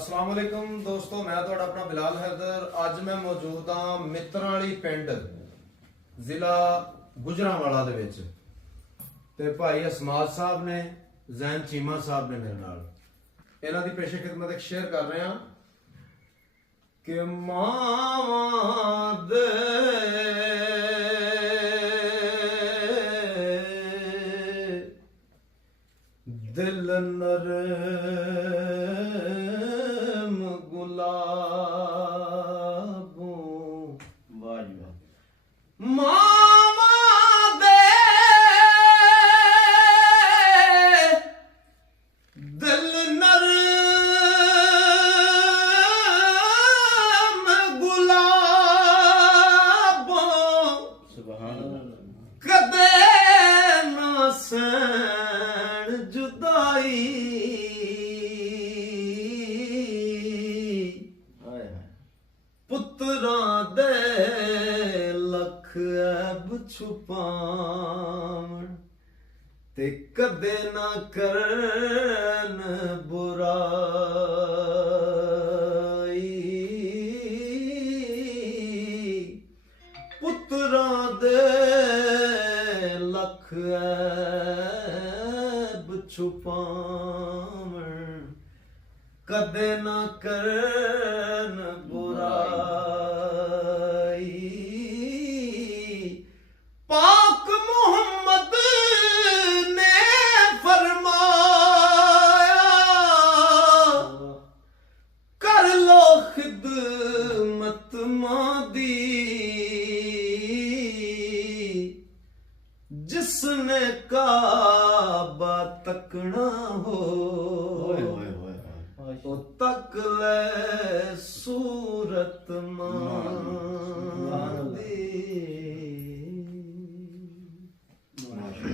अस्सलाम वालेकुम दोस्तों, मैं ਤੁਹਾਡਾ ਆਪਣਾ ਬਿਲਾਲ हैदर। ਅੱਜ ਮੈਂ ਮੌਜੂਦ ਹਾਂ ਮਿੱਤਰਾਲੀ ਪਿੰਡ ਜ਼ਿਲ੍ਹਾ ਗੁਜਰਾਂਵਾਲਾ ਦੇ ਵਿੱਚ ਤੇ ਭਾਈ ਅਸਮਾਦ ਸਾਹਿਬ ਨੇ, ਜ਼ੈਨ ਚੀਮਾ ਸਾਹਿਬ ਨੇ ਮੇਰੇ ਨਾਲ। ਇਹਨਾਂ ਦੀ ਪੇਸ਼ੇ ਖਿਦਮਤ ਇੱਕ ਸ਼ੇਅਰ ਕਰ ਰਹੇ ਹਾਂ ਕਿ ਮਾਵਾਂ ਦੇ दिल नरम गुलाबों मावा दे दिल नरम गुलाबों कदे ना सैन जुदाई पुत्रां दे लख ऐब छुपावण ते कदे ना करन बुराई। पुत्रां दे लख ऐब छुपावण कदे ना करन बुराई। पाक मोहम्मद ने फरमाया कर लो खिदमत मां दी, जिसने काबा तकना हो तो तक ले सू